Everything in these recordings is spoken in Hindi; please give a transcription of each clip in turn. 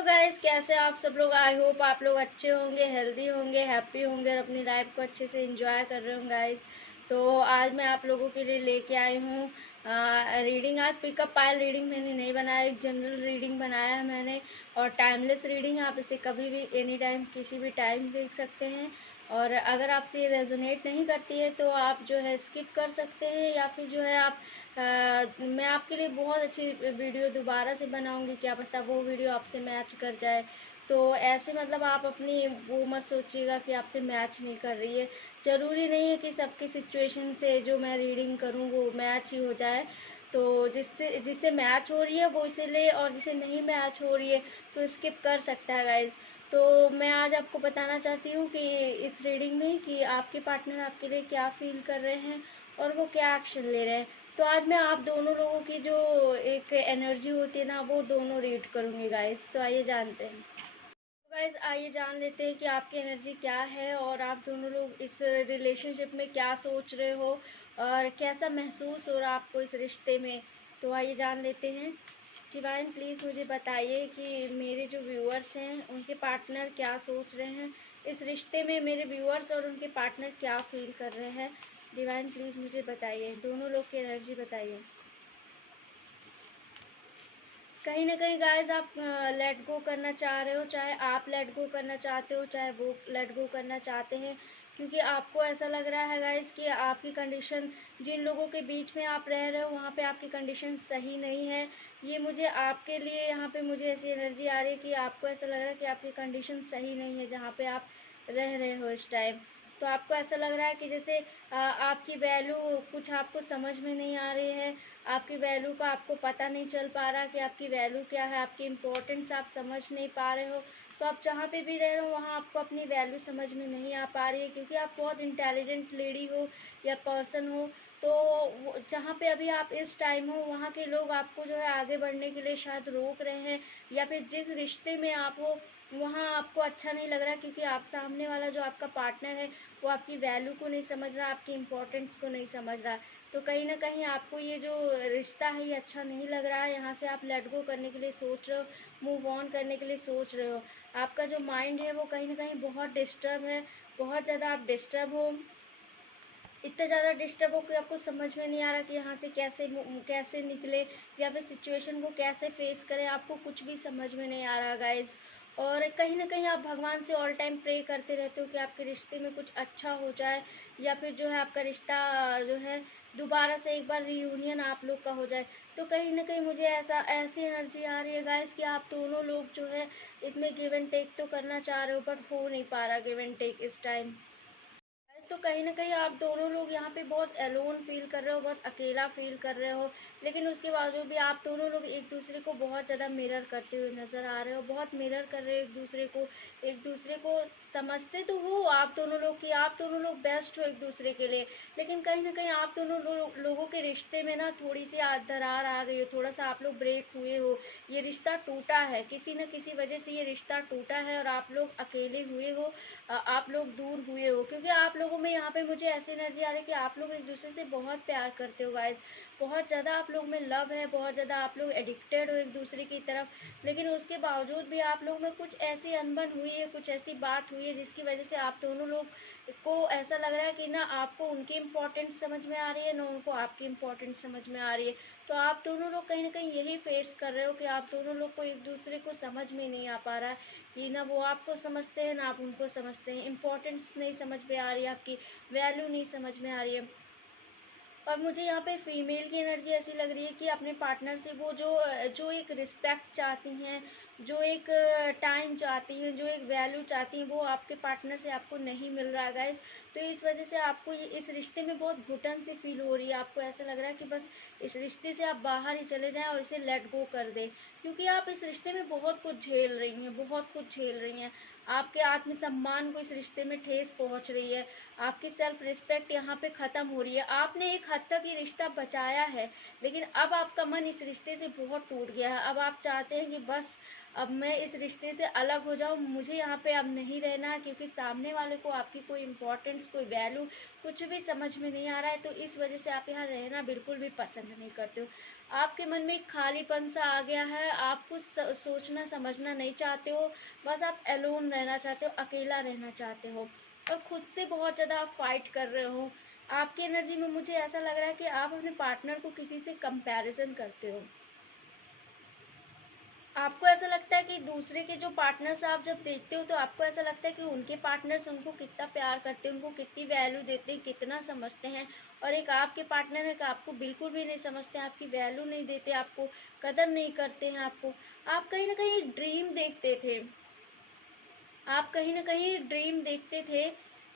हेलो गाइस, कैसे आप सब लोग। आई होप आप लोग अच्छे होंगे, हेल्दी होंगे, हैप्पी होंगे और अपनी लाइफ को अच्छे से एंजॉय कर रहे हो गाइस। तो आज मैं आप लोगों के लिए लेके आई हूँ रीडिंग। आज पिकअप पायल रीडिंग मैंने नहीं बनाया, एक जनरल रीडिंग बनाया है मैंने। और टाइमलेस रीडिंग है, आप इसे कभी भी एनी टाइम किसी भी टाइम देख सकते हैं। और अगर आपसे ये रेजोनेट नहीं करती है तो आप जो है स्किप कर सकते हैं, या फिर जो है आप मैं आपके लिए बहुत अच्छी वीडियो दोबारा से बनाऊंगी, क्या पता वो वीडियो आपसे मैच कर जाए। तो ऐसे मतलब आप अपनी वो मत सोचिएगा कि आपसे मैच नहीं कर रही है। ज़रूरी नहीं है कि सबकी सिचुएशन से जो मैं रीडिंग करूँ वो मैच ही हो जाए। तो जिससे जिससे मैच हो रही है वो इसे ले, और जिसे नहीं मैच हो रही है तो स्किप कर सकता है गाइज। तो मैं आज आपको बताना चाहती हूँ कि इस रीडिंग में कि आपके पार्टनर आपके लिए क्या फील कर रहे हैं और वो क्या एक्शन ले रहे हैं। तो आज मैं आप दोनों लोगों की जो एक एनर्जी होती है ना, वो दोनों रीड करूँगी गाइस। तो आइए जानते हैं। तो गाइस आइए जान लेते हैं कि आपकी एनर्जी क्या है और आप दोनों लोग इस रिलेशनशिप में क्या सोच रहे हो और कैसा महसूस हो रहा है आपको इस रिश्ते में। तो आइए जान लेते हैं। डिवाइन प्लीज़ मुझे बताइए कि मेरे जो व्यूअर्स हैं उनके पार्टनर क्या सोच रहे हैं इस रिश्ते में। मेरे व्यूअर्स और उनके पार्टनर क्या फील कर रहे हैं। डिवाइन प्लीज़ मुझे बताइए, दोनों लोग की एनर्जी बताइए। कहीं ना कहीं गाइस आप लेट गो करना चाह रहे हो, चाहे आप लेट गो करना चाहते हो चाहे वो लेट गो करना चाहते हैं। क्योंकि आपको ऐसा लग रहा है गाइस कि आपकी कंडीशन, जिन लोगों के बीच में आप रह रहे हो वहाँ पे आपकी कंडीशन सही नहीं है। ये मुझे आपके लिए यहाँ पे मुझे ऐसी एनर्जी आ रही है कि आपको ऐसा लग रहा है कि आपकी कंडीशन सही नहीं है जहाँ पे आप रह रहे हो इस टाइम। तो आपको ऐसा लग रहा है कि जैसे आपकी वैल्यू कुछ आपको समझ में नहीं आ रही है। आपकी वैल्यू का आपको पता नहीं चल पा रहा कि आपकी वैल्यू क्या है, आपकी इम्पोर्टेंस आप समझ नहीं पा रहे हो। तो आप जहाँ पे भी रह रहे हो वहाँ आपको अपनी वैल्यू समझ में नहीं आ पा रही है, क्योंकि आप बहुत इंटेलिजेंट लेडी हो या पर्सन हो। तो जहाँ पे अभी आप इस टाइम हो वहाँ के लोग आपको जो है आगे बढ़ने के लिए शायद रोक रहे हैं, या फिर जिस रिश्ते में आप हो वहाँ आपको अच्छा नहीं लग रहा, क्योंकि आप सामने वाला जो आपका पार्टनर है वो आपकी वैल्यू को नहीं समझ रहा, आपकी इम्पोर्टेंस को नहीं समझ रहा। तो कहीं ना कहीं आपको ये जो रिश्ता है ये अच्छा नहीं लग रहा है। यहाँ से आप लेट गो करने के लिए सोच रहे हो, मूव ऑन करने के लिए सोच रहे हो। आपका जो माइंड है वो कहीं ना कहीं बहुत डिस्टर्ब है, बहुत ज़्यादा आप डिस्टर्ब हो। इतना ज़्यादा डिस्टर्ब हो कि आपको समझ में नहीं आ रहा कि यहाँ से कैसे निकले, या फिर सिचुएशन को कैसे फेस करें। आपको कुछ भी समझ में नहीं आ रहा गाइज। और कहीं ना कहीं आप भगवान से ऑल टाइम प्रे करते रहते हो कि आपके रिश्ते में कुछ अच्छा हो जाए, या फिर जो है आपका रिश्ता जो है दोबारा से एक बार रीयूनियन आप लोग का हो जाए। तो कहीं ना कहीं मुझे ऐसी एनर्जी आ रही है गाइज कि आप दोनों लोग जो है इसमें गिव एंड टेक तो करना चाह रहे हो, बट हो नहीं पा रहा गिव एंड टेक इस टाइम। तो कहीं ना कहीं आप दोनों लोग यहाँ पे बहुत अलोन फील कर रहे हो, बहुत अकेला फील कर रहे हो। लेकिन उसके बावजूद भी आप दोनों लोग एक दूसरे को बहुत ज़्यादा मिरर करते हुए नज़र आ रहे हो, बहुत मिरर कर रहे हो एक दूसरे को। एक दूसरे को समझते तो हो आप दोनों लोग कि आप दोनों लोग बेस्ट हो एक दूसरे के लिए। लेकिन कहीं ना कहीं आप दोनों लोगों के रिश्ते में ना थोड़ी सी दरार आ गई हो, थोड़ा सा आप लोग ब्रेक हुए हो। ये रिश्ता टूटा है, किसी न किसी वजह से ये रिश्ता टूटा है और आप लोग अकेले हुए हो। आप लोग दूर हुए हो, क्योंकि आप लोगों में यहाँ पे मुझे ऐसी एनर्जी आ रही है कि आप लोग एक दूसरे से बहुत प्यार करते हो गाइस। बहुत ज़्यादा आप लोग में लव है, बहुत ज़्यादा आप लोग एडिक्टेड हो एक दूसरे की तरफ। लेकिन उसके बावजूद भी आप लोग में कुछ ऐसी अनबन हुई है, कुछ ऐसी बात हुई है जिसकी वजह से आप दोनों लोग को ऐसा लग रहा है कि ना आपको उनकी इम्पोर्टेंस समझ में आ रही है, ना उनको आपकी इम्पोर्टेंस समझ में आ रही है। तो आप दोनों लोग कहीं ना कहीं यही फेस कर रहे हो कि आप दोनों लोग को एक दूसरे को समझ में नहीं आ पा रहा है, कि ना वो आपको समझते हैं ना आप उनको समझते हैं। इम्पोर्टेंस नहीं समझ में आ रही है, आपकी वैल्यू नहीं समझ में आ रही है। और मुझे यहाँ पे फीमेल की एनर्जी ऐसी लग रही है कि अपने पार्टनर से वो जो जो एक रिस्पेक्ट चाहती हैं, जो एक टाइम चाहती हैं, जो एक वैल्यू चाहती हैं, वो आपके पार्टनर से आपको नहीं मिल रहा है गाइस। तो इस वजह से आपको ये इस रिश्ते में बहुत घुटन सी फील हो रही है। आपको ऐसा लग रहा है कि बस इस रिश्ते से आप बाहर ही चले जाएं और इसे लेट गो कर दें, क्योंकि आप इस रिश्ते में बहुत कुछ झेल रही हैं, बहुत कुछ झेल रही हैं। आपके आत्मसम्मान को इस रिश्ते में ठेस पहुंच रही है। आपकी सेल्फ रिस्पेक्ट यहाँ पे ख़त्म हो रही है। आपने एक हद तक ये रिश्ता बचाया है, लेकिन अब आपका मन इस रिश्ते से बहुत टूट गया है। अब आप चाहते हैं कि बस अब मैं इस रिश्ते से अलग हो जाऊं, मुझे यहाँ पे अब नहीं रहना, क्योंकि सामने वाले को आपकी कोई इम्पोर्टेंस, कोई वैल्यू कुछ भी समझ में नहीं आ रहा है। तो इस वजह से आप यहाँ रहना बिल्कुल भी पसंद नहीं करते हो। आपके मन में एक खालीपन सा आ गया है, आप कुछ सोचना समझना नहीं चाहते हो, बस आप एलोन रहना चाहते हो, अकेला रहना चाहते हो और खुद से बहुत ज़्यादा आप फाइट कर रहे हो। आपकी एनर्जी में मुझे ऐसा लग रहा है कि आप अपने पार्टनर को किसी से कंपैरिजन करते हो। आपको ऐसा लगता है कि दूसरे के जो पार्टनर्स आप जब देखते हो तो आपको ऐसा लगता है कि उनके पार्टनर्स उनको कितना प्यार करते हैं, उनको कितनी वैल्यू देते हैं, कितना समझते हैं, और एक आपके पार्टनर है कि आपको बिल्कुल भी नहीं समझते हैं, आपकी वैल्यू नहीं देते, आपको कदर नहीं करते हैं। आपको आप कहीं ना कहीं ड्रीम देखते थे, आप कहीं ना कहीं ड्रीम देखते थे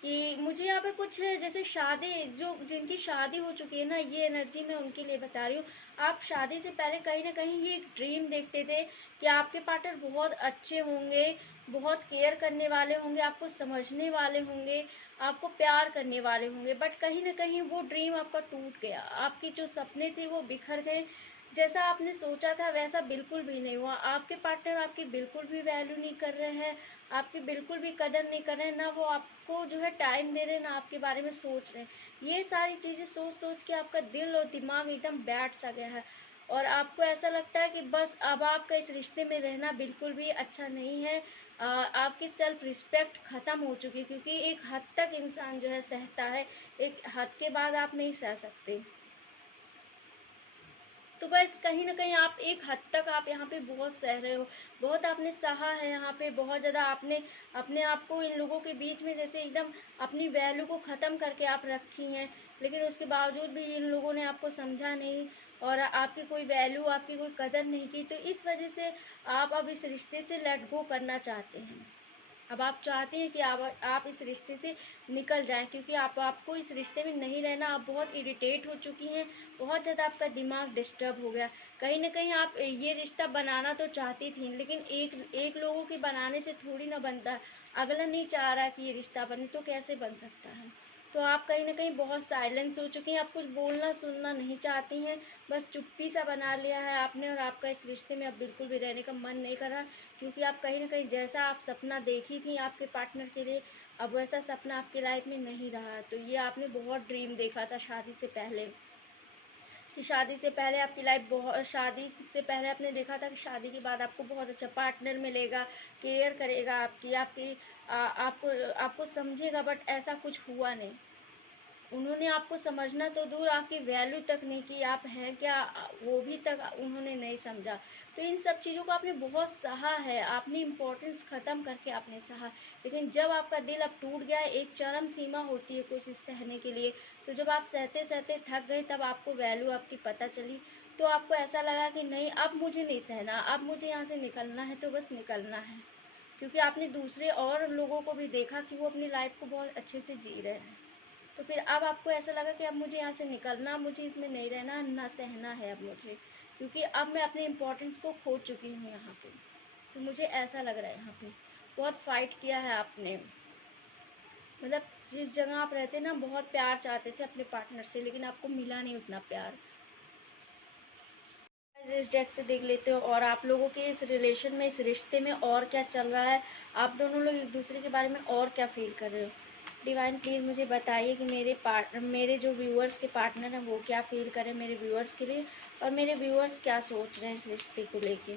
कि मुझे यहाँ पे कुछ जैसे शादी, जो जिनकी शादी हो चुकी है ना, ये एनर्जी मैं उनके लिए बता रही हूँ। आप शादी से पहले कहीं ना कहीं ये एक ड्रीम देखते थे कि आपके पार्टनर बहुत अच्छे होंगे, बहुत केयर करने वाले होंगे, आपको समझने वाले होंगे, आपको प्यार करने वाले होंगे, बट कहीं ना कहीं वो ड्रीम आपका टूट गया, आपके जो सपने थे वो बिखर गए। जैसा आपने सोचा था वैसा बिल्कुल भी नहीं हुआ। आपके पार्टनर आपकी बिल्कुल भी वैल्यू नहीं कर रहे हैं, आपकी बिल्कुल भी कदर नहीं कर रहे हैं, ना वो आपको जो है टाइम दे रहे हैं, ना आपके बारे में सोच रहे हैं। ये सारी चीज़ें सोच सोच के आपका दिल और दिमाग एकदम बैठ सा गया है और आपको ऐसा लगता है कि बस अब आपका इस रिश्ते में रहना बिल्कुल भी अच्छा नहीं है। आपकी सेल्फ रिस्पेक्ट ख़त्म हो चुकी है, क्योंकि एक हद तक इंसान जो है सहता है, एक हद के बाद आप नहीं सह सकते। तो बस कहीं ना कहीं आप एक हद तक आप यहाँ पे बहुत सह रहे हो, बहुत आपने सहा है यहाँ पे, बहुत ज़्यादा आपने अपने आप को इन लोगों के बीच में जैसे एकदम अपनी वैल्यू को ख़त्म करके आप रखी हैं, लेकिन उसके बावजूद भी इन लोगों ने आपको समझा नहीं और आपकी कोई वैल्यू, आपकी कोई कदर नहीं की, तो इस वजह से आप अब इस रिश्ते से लेट गो करना चाहते हैं। अब आप चाहते हैं कि आप इस रिश्ते से निकल जाएं, क्योंकि आपको इस रिश्ते में नहीं रहना, आप बहुत इरिटेट हो चुकी हैं, बहुत ज़्यादा आपका दिमाग डिस्टर्ब हो गया। कहीं ना कहीं आप ये रिश्ता बनाना तो चाहती थी, लेकिन एक एक लोगों के बनाने से थोड़ी ना बनता, अगला नहीं चाह रहा कि ये रिश्ता बने तो कैसे बन सकता है। तो आप कहीं ना कहीं बहुत साइलेंस हो चुकी हैं, आप कुछ बोलना सुनना नहीं चाहती हैं, बस चुप्पी सा बना लिया है आपने, और आपका इस रिश्ते में अब बिल्कुल भी रहने का मन नहीं कर रहा, क्योंकि आप कहीं ना कहीं जैसा आप सपना देखी थी आपके पार्टनर के लिए, अब वैसा सपना आपकी लाइफ में नहीं रहा। तो ये आपने बहुत ड्रीम देखा था शादी से पहले, कि शादी से पहले आपकी लाइफ बहुत, शादी से पहले आपने देखा था कि शादी के बाद आपको बहुत अच्छा पार्टनर मिलेगा, केयर करेगा आपकी, आपको आपको समझेगा, बट ऐसा कुछ हुआ नहीं। उन्होंने आपको समझना तो दूर, आपकी वैल्यू तक नहीं की, आप हैं क्या वो भी तक उन्होंने नहीं समझा। तो इन सब चीज़ों को आपने बहुत सहा है, आपने इम्पोर्टेंस ख़त्म करके आपने सहा, लेकिन जब आपका दिल अब टूट गया, एक चरम सीमा होती है कुछ इस सहने के लिए, तो जब आप सहते सहते थक गए तब आपको वैल्यू आपकी पता चली, तो आपको ऐसा लगा कि नहीं अब मुझे नहीं सहना, अब मुझे यहाँ से निकलना है, तो बस निकलना है। क्योंकि आपने दूसरे और लोगों को भी देखा कि वो अपनी लाइफ को बहुत अच्छे से जी रहे हैं, तो फिर अब आपको ऐसा लगा कि अब मुझे यहाँ से निकलना, मुझे इसमें नहीं रहना, ना सहना है अब मुझे, क्योंकि अब मैं अपने इम्पोर्टेंस को खो चुकी हूँ यहाँ पे। तो मुझे ऐसा लग रहा है यहाँ पे बहुत फाइट किया है आपने, मतलब जिस जगह आप रहते ना, बहुत प्यार चाहते थे अपने पार्टनर से, लेकिन आपको मिला नहीं उतना प्यार। इस डेक से देख लेते हो और आप लोगों के इस रिलेशन में, इस रिश्ते में और क्या चल रहा है, आप दोनों लोग एक दूसरे के बारे में और क्या फील कर रहे हो। डिवाइन प्लीज़ मुझे बताइए कि मेरे जो व्यूअर्स के पार्टनर हैं वो क्या फील करें मेरे व्यूअर्स के लिए, और मेरे व्यूअर्स क्या सोच रहे हैं इस रिश्ते को लेके।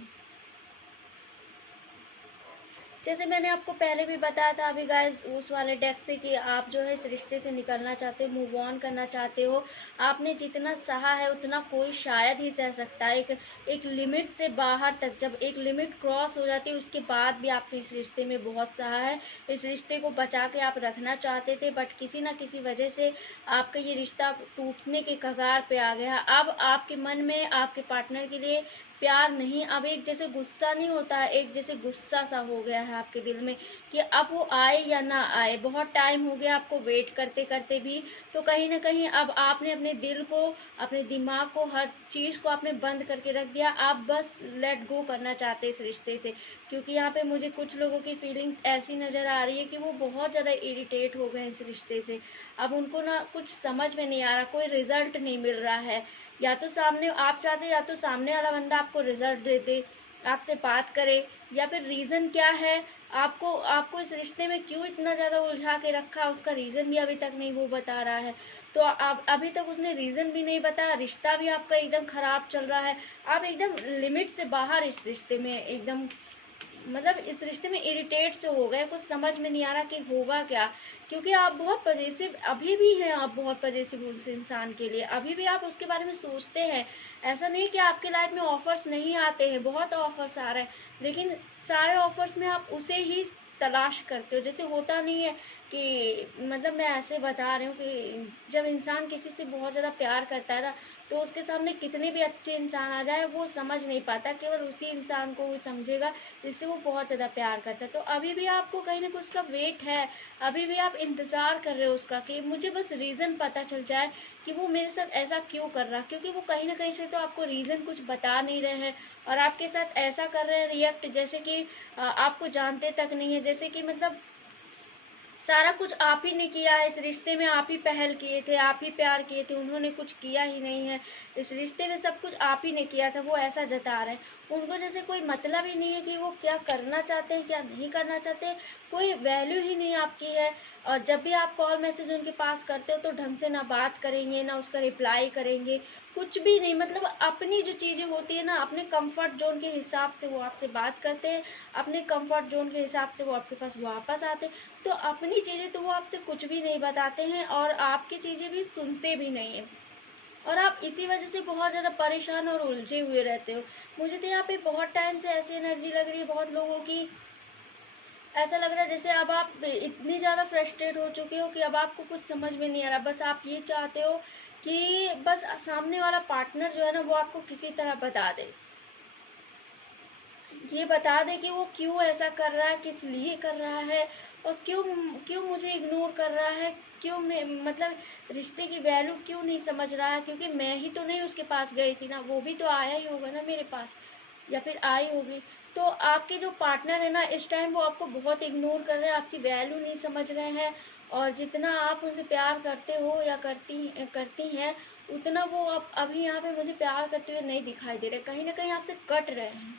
जैसे मैंने आपको पहले भी बताया था अभी गाइस उस वाले डेक से, कि आप जो है इस रिश्ते से निकलना चाहते हो, मूव ऑन करना चाहते हो। आपने जितना सहा है उतना कोई शायद ही सह सकता है, एक लिमिट से बाहर तक, जब एक लिमिट क्रॉस हो जाती है उसके बाद भी आपने इस रिश्ते में बहुत सहा है। इस रिश्ते को बचा के आप रखना चाहते थे, बट किसी ना किसी वजह से आपका ये रिश्ता टूटने के कगार पे आ गया। अब आपके मन में आपके पार्टनर के लिए प्यार नहीं, अब एक जैसे गुस्सा नहीं होता है, एक जैसे गुस्सा सा हो गया है आपके दिल में कि अब वो आए या ना आए। बहुत टाइम हो गया आपको वेट करते करते भी, तो कहीं ना कहीं अब आपने अपने दिल को, अपने दिमाग को, हर चीज़ को आपने बंद करके रख दिया। आप बस लेट गो करना चाहते इस रिश्ते से, क्योंकि यहाँ पे मुझे कुछ लोगों की फीलिंग्स ऐसी नज़र आ रही है कि वो बहुत ज़्यादा इरिटेट हो गए इस रिश्ते से। अब उनको ना कुछ समझ में नहीं आ रहा, कोई रिजल्ट नहीं मिल रहा है। या तो सामने आप चाहते, या तो सामने वाला बंदा आपको रिजल्ट दे दे, आपसे बात करे, या फिर रीज़न क्या है, आपको आपको इस रिश्ते में क्यों इतना ज़्यादा उलझा के रखा, उसका रीज़न भी अभी तक नहीं वो बता रहा है। तो आप अभी तक उसने रीज़न भी नहीं बताया, रिश्ता भी आपका एकदम ख़राब चल रहा है, आप एकदम लिमिट से बाहर इस रिश्ते में एकदम, मतलब इस रिश्ते में इरिटेट से हो गए, कुछ समझ में नहीं आ रहा कि होगा क्या। क्योंकि आप बहुत पजेसिव अभी भी हैं, आप बहुत पजेसिव उस इंसान के लिए, अभी भी आप उसके बारे में सोचते हैं। ऐसा नहीं कि आपके लाइफ में ऑफर्स नहीं आते हैं, बहुत ऑफर्स आ रहे हैं, लेकिन सारे ऑफर्स में आप उसे ही तलाश करते हो। जैसे होता नहीं है कि, मतलब मैं ऐसे बता रही हूँ कि जब इंसान किसी से बहुत ज़्यादा प्यार करता है ना, तो उसके सामने कितने भी अच्छे इंसान आ जाए वो समझ नहीं पाता, केवल उसी इंसान को वो समझेगा जिससे वो बहुत ज़्यादा प्यार करता है। तो अभी भी आपको कहीं ना कहीं उसका वेट है, अभी भी आप इंतज़ार कर रहे हो उसका कि मुझे बस रीज़न पता चल जाए कि वो मेरे साथ ऐसा क्यों कर रहा, क्योंकि वो कहीं ना कहीं से तो आपको रीज़न कुछ बता नहीं रहे हैं, और आपके साथ ऐसा कर रहे हैं रिएक्ट जैसे कि आपको जानते तक नहीं है, जैसे कि मतलब सारा कुछ आप ही ने किया है, इस रिश्ते में आप ही पहल किए थे, आप ही प्यार किए थे, उन्होंने कुछ किया ही नहीं है, इस रिश्ते में सब कुछ आप ही ने किया था, वो ऐसा जता रहे हैं। उनको जैसे कोई मतलब ही नहीं है कि वो क्या करना चाहते हैं, क्या नहीं करना चाहते हैं, कोई वैल्यू ही नहीं आपकी है। और जब भी आप कॉल मैसेज उनके पास करते हो तो ढंग से ना बात करेंगे, ना उसका रिप्लाई करेंगे, कुछ भी नहीं, मतलब अपनी जो चीज़ें होती है ना, अपने कंफर्ट जोन के हिसाब से वो आपसे बात करते हैं, अपने कंफर्ट जोन के हिसाब से वो आपके पास वापस आते हैं। तो अपनी चीज़ें तो वो आपसे कुछ भी नहीं बताते हैं, और आपकी चीज़ें भी सुनते भी नहीं हैं, और आप इसी वजह से बहुत ज़्यादा परेशान और उलझे हुए रहते हो। मुझे तो यहाँ पे बहुत टाइम से ऐसी एनर्जी लग रही है बहुत लोगों की, ऐसा लग रहा है जैसे अब आप इतनी ज़्यादा फ्रस्ट्रेट हो चुके हो कि अब आपको कुछ समझ में नहीं आ रहा, बस आप ये चाहते हो कि बस सामने वाला पार्टनर जो है ना वो आपको किसी तरह बता दे, ये बता दे कि वो क्यों ऐसा कर रहा है, किस लिए कर रहा है, और क्यों क्यों मुझे इग्नोर कर रहा है, क्यों मैं, मतलब रिश्ते की वैल्यू क्यों नहीं समझ रहा है, क्योंकि मैं ही तो नहीं उसके पास गई थी ना, वो भी तो आया ही होगा ना मेरे पास, या फिर आई होगी। तो आपके जो पार्टनर है ना इस टाइम वो आपको बहुत इग्नोर कर रहे हैं, आपकी वैल्यू नहीं समझ रहे हैं, और जितना आप उनसे प्यार करते हो या करती हैं, उतना वो आप अभी यहाँ पे मुझे प्यार करते हुए नहीं दिखाई दे रहे, कहीं ना कहीं आपसे कट रहे हैं,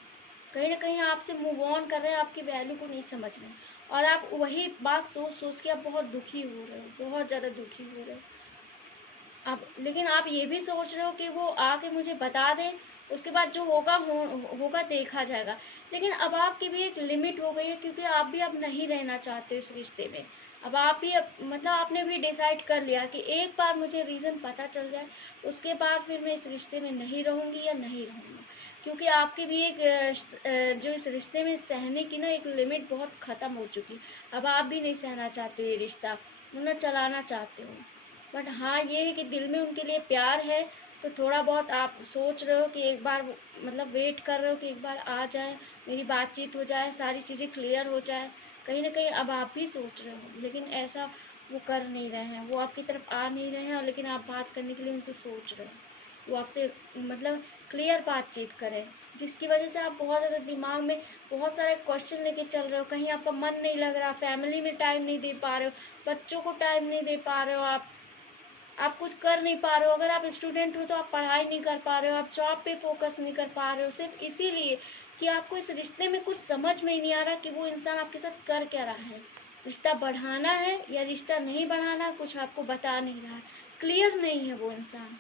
कहीं ना कहीं आपसे मूव ऑन कर रहे हैं, आपकी वैल्यू को नहीं समझ रहे हैं, और आप वही बात सोच सोच के आप बहुत दुखी हो रहे हो, बहुत ज़्यादा दुखी हो रहे हो आप। लेकिन आप ये भी सोच रहे हो कि वो आके मुझे बता दे, उसके बाद जो होगा देखा जाएगा। लेकिन अब आपकी भी एक लिमिट हो गई है, क्योंकि आप भी अब नहीं रहना चाहते हो इस रिश्ते में। अब आप भी मतलब आपने भी डिसाइड कर लिया कि एक बार मुझे रीज़न पता चल जाए, उसके बाद फिर मैं इस रिश्ते में नहीं रहूँगी या नहीं रहूँगा, क्योंकि आपकी भी एक जो इस रिश्ते में सहने की ना एक लिमिट बहुत ख़त्म हो चुकी है। अब आप भी नहीं सहना चाहते हो ये रिश्ता, ना चलाना चाहते हो। बट हाँ ये है कि दिल में उनके लिए प्यार है, तो थोड़ा बहुत आप सोच रहे हो कि एक बार, मतलब वेट कर रहे हो कि एक बार आ जाए, मेरी बातचीत हो जाए, सारी चीज़ें क्लियर हो जाए, कहीं ना कहीं अब आप भी सोच रहे हो, लेकिन ऐसा वो कर नहीं रहे हैं, वो आपकी तरफ आ नहीं रहे हैं, लेकिन आप बात करने के लिए उनसे सोच रहे हो, वो आपसे मतलब क्लियर बातचीत करें, जिसकी वजह से आप बहुत ज़्यादा दिमाग में बहुत सारे क्वेश्चन लेके चल रहे हो, कहीं आपका मन नहीं लग रहा, फैमिली में टाइम नहीं दे पा रहे हो, बच्चों को टाइम नहीं दे पा रहे हो, आप कुछ कर नहीं पा रहे हो, अगर आप स्टूडेंट हो तो आप पढ़ाई नहीं कर पा रहे हो, आप जॉब पे फोकस नहीं कर पा रहे हो, सिर्फ इसीलिए कि आपको इस रिश्ते में कुछ समझ में ही नहीं आ रहा कि वो इंसान आपके साथ कर क्या रहा है, रिश्ता बढ़ाना है या रिश्ता नहीं बढ़ाना, कुछ आपको बता नहीं रहा है, क्लियर नहीं है वो इंसान,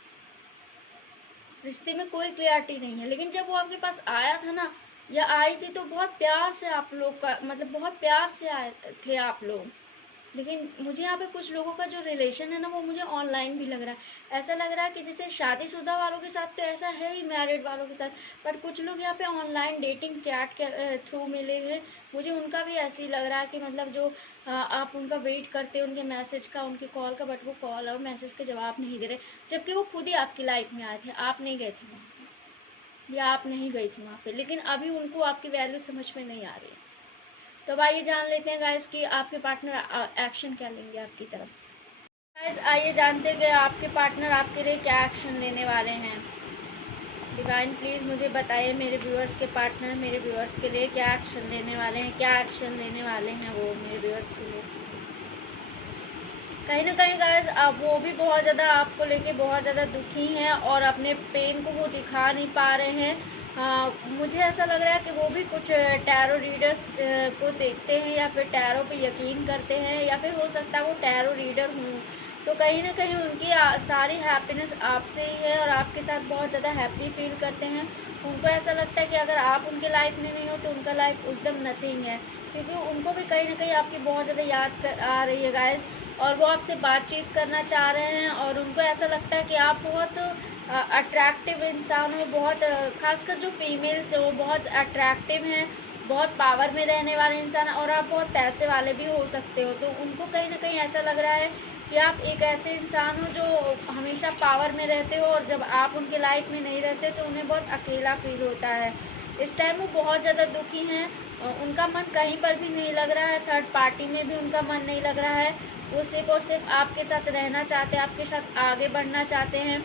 रिश्ते में कोई क्लियरिटी नहीं है। लेकिन जब वो आपके पास आया था ना, या आई थी, तो बहुत प्यार से आप लोग का, मतलब बहुत प्यार से आए थे आप लोग। लेकिन मुझे यहाँ पे कुछ लोगों का जो रिलेशन है ना वो मुझे ऑनलाइन भी लग रहा है, ऐसा लग रहा है कि जैसे शादीशुदा वालों के साथ तो ऐसा है ही, मैरिड वालों के साथ, बट कुछ लोग यहाँ पे ऑनलाइन डेटिंग चैट के थ्रू मिले हैं, मुझे उनका भी ऐसे ही लग रहा है कि मतलब जो आप उनका वेट करते हो उनके मैसेज का, उनके कॉल का, बट वो कॉल और मैसेज के जवाब नहीं दे रहे, जबकि वो खुद ही आपकी लाइफ में आए थे, आप नहीं गए थे वहाँ पे, या आप नहीं गई थी वहाँ पे, लेकिन अभी उनको आपकी वैल्यू समझ में नहीं आ रही है। तो अब आइए जान लेते हैं गाइस कि आपके पार्टनर एक्शन क्या लेंगे आपकी तरफ। गाइस आइए जानते हैं कि आपके पार्टनर आपके लिए क्या एक्शन लेने वाले हैं। डिवाइन प्लीज़ मुझे बताइए मेरे व्यूअर्स के पार्टनर मेरे व्यूअर्स के लिए क्या एक्शन लेने वाले हैं, क्या एक्शन लेने वाले हैं वो मेरे व्यूअर्स के लिए। कहीं ना कहीं गाइस वो भी बहुत ज़्यादा आपको लेके बहुत ज़्यादा दुखी हैं, और अपने पेन को वो दिखा नहीं पा रहे हैं, मुझे ऐसा लग रहा है कि वो भी कुछ टैरो रीडर्स को देखते हैं या फिर टैरो पे यकीन करते हैं, या फिर हो सकता है वो टैरो रीडर हों। तो कहीं ना कहीं उनकी सारी हैप्पीनेस आपसे ही है और आपके साथ बहुत ज़्यादा हैप्पी फील करते हैं। उनको ऐसा लगता है कि अगर आप उनके लाइफ में नहीं हो तो उनका लाइफ एकदम नथिंग है, क्योंकि उनको भी कहीं ना कहीं आपकी बहुत ज़्यादा आ रही है गाइस। और वो आपसे बातचीत करना चाह रहे हैं और उनको ऐसा लगता है कि आप बहुत अट्रैक्टिव इंसान हो, बहुत खासकर जो फीमेल्स है वो बहुत अट्रैक्टिव हैं, बहुत पावर में रहने वाले इंसान, और आप बहुत पैसे वाले भी हो सकते हो। तो उनको कहीं ना कहीं ऐसा लग रहा है कि आप एक ऐसे इंसान हो जो हमेशा पावर में रहते हो, और जब आप उनके लाइफ में नहीं रहते तो उन्हें बहुत अकेला फील होता है। इस टाइम वो बहुत ज़्यादा दुखी हैं, उनका मन कहीं पर भी नहीं लग रहा है, थर्ड पार्टी में भी उनका मन नहीं लग रहा है। वो सिर्फ और सिर्फ आपके साथ रहना चाहते हैं, आपके साथ आगे बढ़ना चाहते हैं।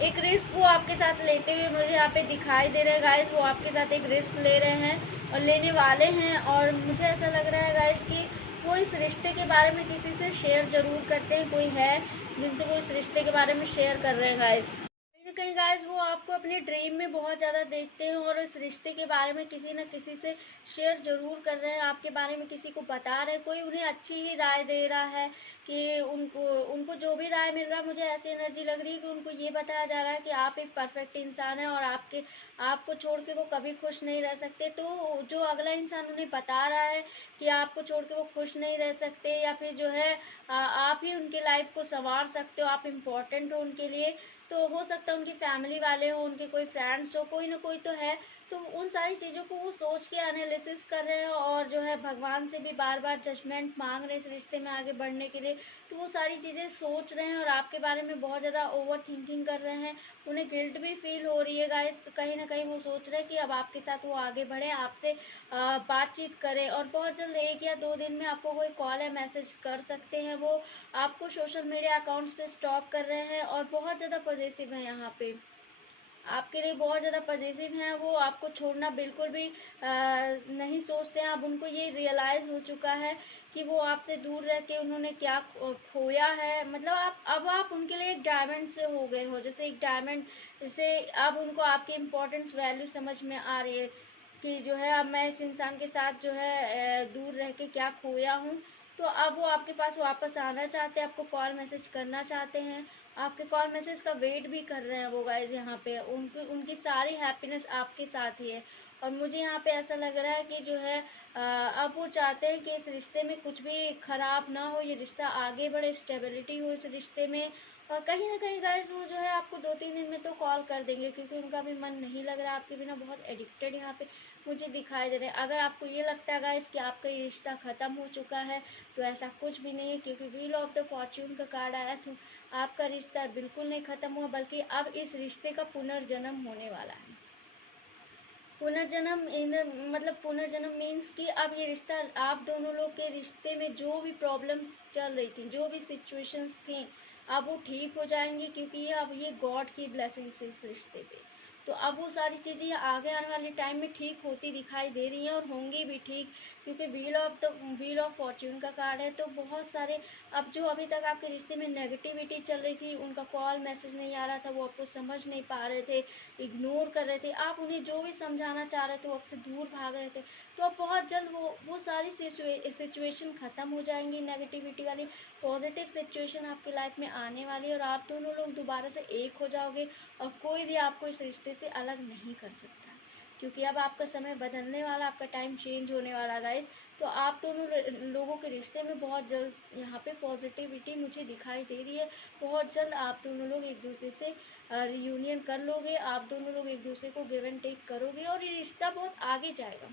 एक रिस्क वो आपके साथ लेते हुए मुझे यहाँ पे दिखाई दे रहे हैं गाइस। वो आपके साथ एक रिस्क ले रहे हैं और लेने वाले हैं, और मुझे ऐसा लग रहा है गाइस कि वो इस रिश्ते के बारे में किसी से शेयर ज़रूर करते हैं। कोई है जिनसे वो इस रिश्ते के बारे में शेयर कर रहे हैं गाइस। कहीं ना कहीं गाइस वो आपको अपने ड्रीम में बहुत ज़्यादा देखते हैं और इस रिश्ते के बारे में किसी न किसी से शेयर ज़रूर कर रहे हैं, आपके बारे में किसी को बता रहे हैं। कोई उन्हें अच्छी ही राय दे रहा है कि उनको उनको जो भी राय मिल रहा है, मुझे ऐसी एनर्जी लग रही है कि उनको ये बताया जा रहा है कि आप एक परफेक्ट इंसान हैं और आपको छोड़ के वो कभी खुश नहीं रह सकते। तो जो अगला इंसान उन्हें बता रहा है कि आपको छोड़ के वो खुश नहीं रह सकते, या फिर जो है आप ही उनकी लाइफ को संवार सकते हो, आप इम्पोर्टेंट हो उनके लिए। तो हो सकता है उनकी फैमिली वाले हो, उनके कोई फ्रेंड्स हो, कोई ना कोई तो है। तो उन सारी चीज़ों को वो सोच के एनालिसिस कर रहे हैं और जो है भगवान से भी बार बार जजमेंट मांग रहे हैं इस रिश्ते में आगे बढ़ने के लिए। तो वो सारी चीज़ें सोच रहे हैं और आपके बारे में बहुत ज़्यादा ओवर थिंकिंग कर रहे हैं। उन्हें गिल्ट भी फील हो रही है गाइस। तो कहीं ना कहीं वो सोच रहे हैं कि अब आपके साथ वो आगे बढ़े, आपसे बातचीत करें, और बहुत जल्द 1 या 2 दिन में आपको कोई कॉल या मैसेज कर सकते हैं। वो आपको सोशल मीडिया अकाउंट्स पे स्टॉक कर रहे हैं और बहुत ज़्यादा पॉजिटिव है यहाँ पे, आपके लिए बहुत ज़्यादा पॉजिटिव हैं। वो आपको छोड़ना बिल्कुल भी नहीं सोचते हैं। अब उनको ये रियलाइज़ हो चुका है कि वो आपसे दूर रह के उन्होंने क्या खोया है। मतलब आप उनके लिए एक डायमंड से हो गए हो, जैसे एक डायमंड से अब उनको आपकी इम्पोर्टेंस वैल्यू समझ में आ रही है कि जो है अब मैं इस इंसान के साथ जो है दूर रह के क्या खोया हूँ। तो अब वो आपके पास वापस आना चाहते हैं, आपको कॉल मैसेज करना चाहते हैं, आपके कॉल मैसेज का वेट भी कर रहे हैं वो गाइज। यहाँ पे उनकी उनकी सारी हैप्पीनेस आपके साथ ही है। और मुझे यहाँ पे ऐसा लग रहा है कि जो है अब वो चाहते हैं कि इस रिश्ते में कुछ भी खराब ना हो, ये रिश्ता आगे बढ़े, स्टेबिलिटी हो इस रिश्ते में। और कहीं ना कहीं गाइज वो जो है आपको 2-3 दिन में तो कॉल कर देंगे, क्योंकि उनका भी मन नहीं लग रहा आपके बिना, बहुत एडिक्टेड यहाँ पे मुझे दिखाई दे रहे हैं। अगर आपको ये लगता है गाइस कि आपका ये रिश्ता ख़त्म हो चुका है, तो ऐसा कुछ भी नहीं है, क्योंकि व्हील ऑफ द फॉर्च्यून का कार्ड आया तो आपका रिश्ता बिल्कुल नहीं ख़त्म हुआ, बल्कि अब इस रिश्ते का पुनर्जन्म होने वाला है। पुनर्जन्म इन मतलब पुनर्जन्म मीन्स कि अब ये रिश्ता, आप दोनों लोग के रिश्ते में जो भी प्रॉब्लम्स चल रही थी, जो भी सिचुएशंस थी, अब वो ठीक हो जाएंगी, क्योंकि ये अब ये गॉड की ब्लेसिंग्स है इस रिश्ते पे। तो अब वो सारी चीज़ें आगे आने वाले टाइम में ठीक होती दिखाई दे रही हैं और होंगी भी ठीक, क्योंकि व्हील ऑफ फॉर्च्यून का कार्ड है। तो बहुत सारे अब जो अभी तक आपके रिश्ते में नेगेटिविटी चल रही थी, उनका कॉल मैसेज नहीं आ रहा था, वो आपको समझ नहीं पा रहे थे, इग्नोर कर रहे थे, आप उन्हें जो भी समझाना चाह रहे थे वो आपसे दूर भाग रहे थे। तो अब बहुत जल्द वो सारी सिचुएशन ख़त्म हो जाएंगी, नेगेटिविटी वाली पॉजिटिव सिचुएशन आपकी लाइफ में आने वाली है, और आप दोनों लोग दोबारा से एक हो जाओगे और कोई भी आपको इस रिश्ते से अलग नहीं कर सकता, क्योंकि अब आपका समय बदलने वाला, आपका टाइम चेंज होने वाला गाइस। तो आप दोनों लोगों के रिश्ते में बहुत जल्द यहाँ पे पॉजिटिविटी मुझे दिखाई दे रही है। बहुत जल्द आप दोनों लोग एक दूसरे से रियूनियन कर लोगे, आप दोनों लोग एक दूसरे को गिव एंड टेक करोगे और ये रिश्ता बहुत आगे जाएगा।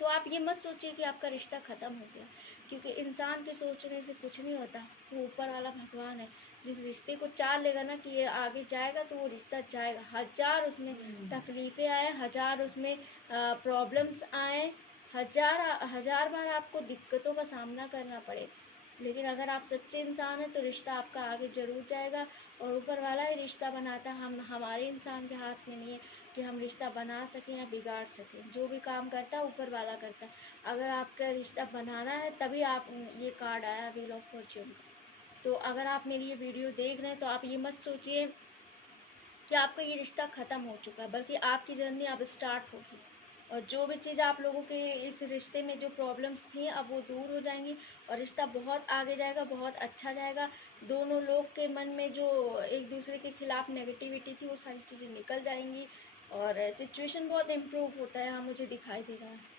तो आप ये मत सोचिए कि आपका रिश्ता ख़त्म हो गया, क्योंकि इंसान के सोचने से कुछ नहीं होता। वो ऊपर वाला भगवान है, जिस रिश्ते को चाह लेगा ना कि ये आगे जाएगा, तो वो रिश्ता जाएगा। हजार उसमें तकलीफ़ें आए, हजार उसमें प्रॉब्लम्स आए, हजार हजार बार आपको दिक्कतों का सामना करना पड़े, लेकिन अगर आप सच्चे इंसान हैं तो रिश्ता आपका आगे ज़रूर जाएगा। और ऊपर वाला ही रिश्ता बनाता है, हम हमारे इंसान के हाथ में नहीं है कि हम रिश्ता बना सकें या बिगाड़ सकें। जो भी काम करता है ऊपर वाला करता है। अगर आपका रिश्ता बनाना है तभी आप ये कार्ड आया व्हील ऑफ फॉर्च्यून का। तो अगर आप मेरी ये वीडियो देख रहे हैं तो आप ये मत सोचिए कि आपका ये रिश्ता ख़त्म हो चुका है, बल्कि आपकी जर्नी अब स्टार्ट होगी। और जो भी चीज़ आप लोगों के इस रिश्ते में जो प्रॉब्लम्स थी अब वो दूर हो जाएंगी और रिश्ता बहुत आगे जाएगा, बहुत अच्छा जाएगा। दोनों लोग के मन में जो एक दूसरे के खिलाफ नेगेटिविटी थी वो सारी चीज़ें निकल जाएंगी और सिचुएशन बहुत इम्प्रूव होता है, हाँ मुझे दिखाई दे रहा है।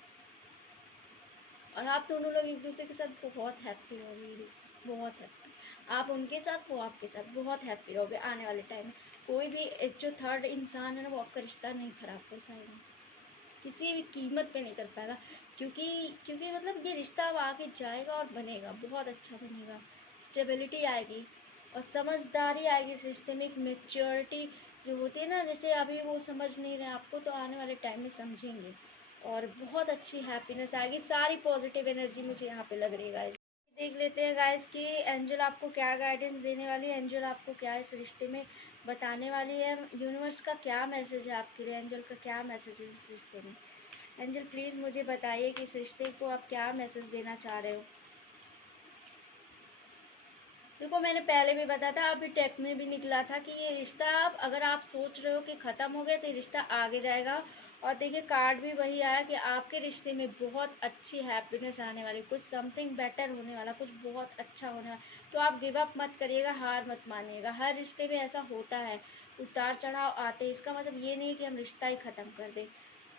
और आप दोनों लोग एक दूसरे के साथ बहुत हैप्पी होगी, बहुत हैप्पी। आप उनके साथ, वो आपके साथ बहुत हैप्पी होगे आने वाले टाइम में। कोई भी एक जो थर्ड इंसान है ना वो आपका रिश्ता नहीं खराब कर पाएगा, किसी भी कीमत पे नहीं कर पाएगा। क्योंकि क्योंकि मतलब ये रिश्ता अब आगे जाएगा और बनेगा, बहुत अच्छा बनेगा। स्टेबिलिटी आएगी और समझदारी आएगी इस रिश्ते में, एक मेच्योरिटी जो होती है ना, जैसे अभी वो समझ नहीं रहे आपको तो आने वाले टाइम में समझेंगे और बहुत अच्छी हैप्पीनेस आएगी। सारी पॉजिटिव एनर्जी मुझे यहाँ पे लग रही है गाइस। देख लेते हैं गाइस कि एंजल आपको क्या गाइडेंस देने वाली है, एंजल आपको क्या इस रिश्ते में बताने वाली है, यूनिवर्स का क्या मैसेज है आपके लिए, एंजल का क्या मैसेज है इस रिश्ते में। एंजल प्लीज़ मुझे बताइए कि इस रिश्ते को आप क्या मैसेज देना चाह रहे हो। देखो मैंने पहले भी बताया था, अभी टेक में भी निकला था कि ये रिश्ता आप अगर आप सोच रहे हो कि ख़त्म हो गया तो ये रिश्ता आगे जाएगा। और देखिए कार्ड भी वही आया कि आपके रिश्ते में बहुत अच्छी हैप्पीनेस आने वाली, कुछ समथिंग बेटर होने वाला, कुछ बहुत अच्छा होने वाला। तो आप गिव अप मत करिएगा, हार मत मानिएगा। हर रिश्ते में ऐसा होता है, उतार चढ़ाव आते हैं। इसका मतलब ये नहीं कि हम रिश्ता ही ख़त्म कर दें,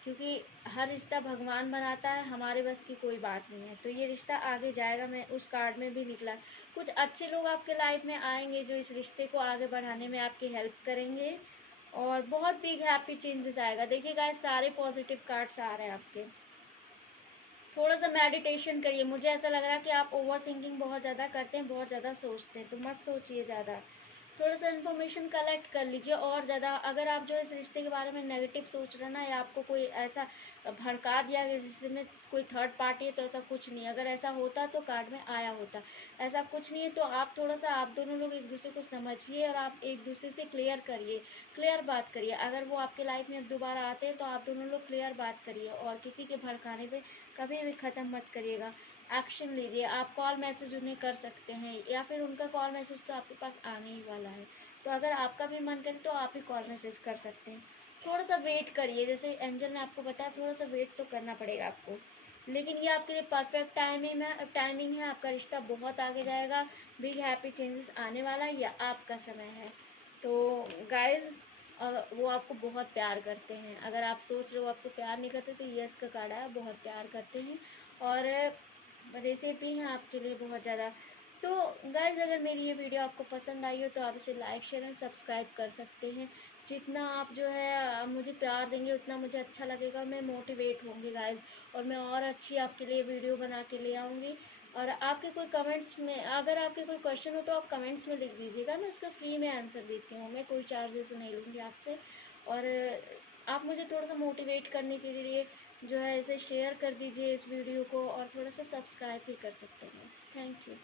क्योंकि हर रिश्ता भगवान बनाता है, हमारे बस की कोई बात नहीं है। तो ये रिश्ता आगे जाएगा, मैं उस कार्ड में भी निकला। कुछ अच्छे लोग आपके लाइफ में आएंगे जो इस रिश्ते को आगे बढ़ाने में आपकी हेल्प करेंगे और बहुत बिग हैप्पी चेंजेस आएगा। देखिए गाइस सारे पॉजिटिव कार्ड्स आ रहे हैं आपके। थोड़ा सा मेडिटेशन करिए, मुझे ऐसा लग रहा है कि आप ओवर थिंकिंग बहुत ज़्यादा करते हैं, बहुत ज़्यादा सोचते हैं, तो मत सोचिए ज़्यादा। थोड़ा सा इन्फॉर्मेशन कलेक्ट कर लीजिए और ज़्यादा। अगर आप जो है इस रिश्ते के बारे में नेगेटिव सोच रहे हैं ना, या आपको कोई ऐसा भड़का दिया कि रिश्ते में कोई थर्ड पार्टी है, तो ऐसा कुछ नहीं। अगर ऐसा होता तो कार्ड में आया होता, ऐसा कुछ नहीं है। तो आप थोड़ा सा, आप दोनों लोग एक दूसरे को समझिए और आप एक दूसरे से क्लियर करिए, क्लियर बात करिए। अगर वो आपके लाइफ में दोबारा आते हैं तो आप दोनों लोग क्लियर बात करिए और किसी के भड़काने पे कभी भी ख़त्म मत करिएगा। एक्शन लीजिए। आप कॉल मैसेज उन्हें कर सकते हैं या फिर उनका कॉल मैसेज तो आपके पास आने ही वाला है, तो अगर आपका भी मन करे तो आप ही कॉल मैसेज कर सकते हैं। थोड़ा सा वेट करिए, जैसे एंजल ने आपको बताया थोड़ा सा वेट तो करना पड़ेगा आपको, लेकिन ये आपके लिए परफेक्ट टाइमिंग है। आपका रिश्ता बहुत आगे जाएगा, बिग हैप्पी चेंजेस आने वाला है, यह आपका समय है। तो गाइज वो आपको बहुत प्यार करते हैं। अगर आप सोच रहे हो आपसे प्यार नहीं करते तो यस का कार्ड है, बहुत प्यार करते हैं और रेसिपी हैं आपके लिए बहुत ज़्यादा। तो गाइज़ अगर मेरी ये वीडियो आपको पसंद आई हो तो आप इसे लाइक शेयर एंड सब्सक्राइब कर सकते हैं। जितना आप जो है मुझे प्यार देंगे उतना मुझे अच्छा लगेगा, मैं मोटिवेट होंगी गाइज़, और मैं और अच्छी आपके लिए वीडियो बना के ले आऊँगी। और आपके कोई कमेंट्स में, अगर आपके कोई क्वेश्चन हो तो आप कमेंट्स में लिख दीजिएगा, मैं उसका फ्री में आंसर देती हूँ, मैं कोई चार्जेस नहीं लूँगी आपसे। और आप मुझे थोड़ा सा मोटिवेट करने के लिए जो है इसे शेयर कर दीजिए इस वीडियो को, और थोड़ा सा सब्सक्राइब भी कर सकते हैं। Thank you.